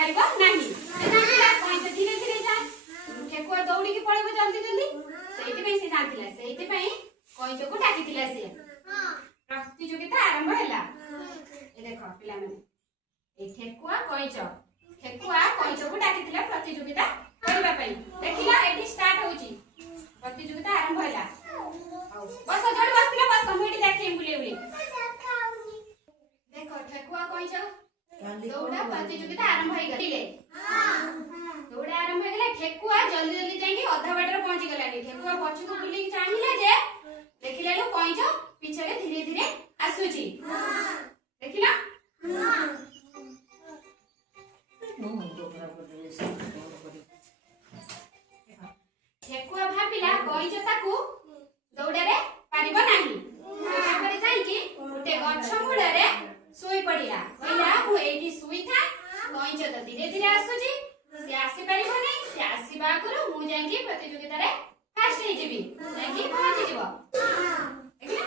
पारिबो नाही से जानथिला कइच धीरे धीरे जाए ठेकुआ दौड़ी के पळेबो जल्दी जल्दी सेति पे से जानथिला सेति पे कइच को डाकिथिला से प्रतियोगिता आरंभ हैला ए देखो पिला माने ए ठेकुआ कइच को डाकिथिला प्रतियोगिता करबा पई देखिला एटी स्टार्ट होची प्रतियोगिता आरंभ हैला बस जोड़ बसला बस मुइटी देखि बुले बुले देखो ठेकुआ कइच दौड़ा प्रतियोगिता आरंभ हो गले दौड़ा आरंभ हो गले ठेकुआ जल्दी जल्दी जाई अधा बाटर पहुंची गलानी ठेकुआ पछ को बुली चाहिला जे देखिला लो कइच पिछले धीरे धीरे आसुची देखिला ठेकुआ भाबिला कइच ताकू दौड़ा रे पारिबो नाही सेटा पर जाई कि उठे गछ मूल रे सोई पड़िया कहला मु एठी सुई था कइच तो धीरे धीरे आसुची से आसी परिबो नै से आसीबा करू मु जाई कि प्रतियोगिता रे फर्स्ट हे जेबी जाई कि पहुंची जीवो देखिला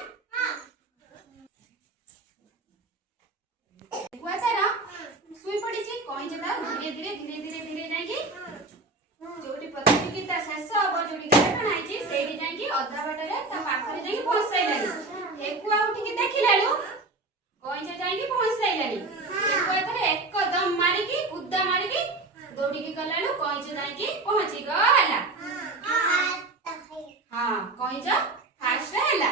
ठेकुआ तारा सुई पड़ी छी कइच ता धीरे धीरे जाई कि जोटी प्रतियोगिता शेष अब जोटी गेट नाइची सेठी जाई कि अधा बाटा रे ता पाखरे जाई पहुंचैलानी ठेकुआ उठी कि देखिलालु कइच जाई कि पहुंचैलानी ठेकुआ तारे एकदम मारी कि कुद्दा मारी कि दौड़ी कि गलालु कइच जाई कि पहुंची गला हां कइच फास्ट हैला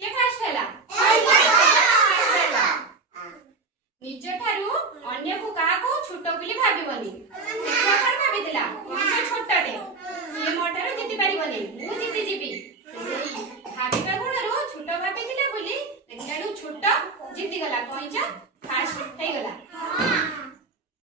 के फास्ट हैला निज ठारू अन्य को का को छोटो बोली भाबिबनी ठेकुआ पर भाबिदिला कइच छोटटे से मोटारो जिति परिबनी मु जिति जिबी भाबिबा गुणरो छोटो भाबिदिला बोली देखिलालु छोटो जिति गला कइच फास्ट हे गला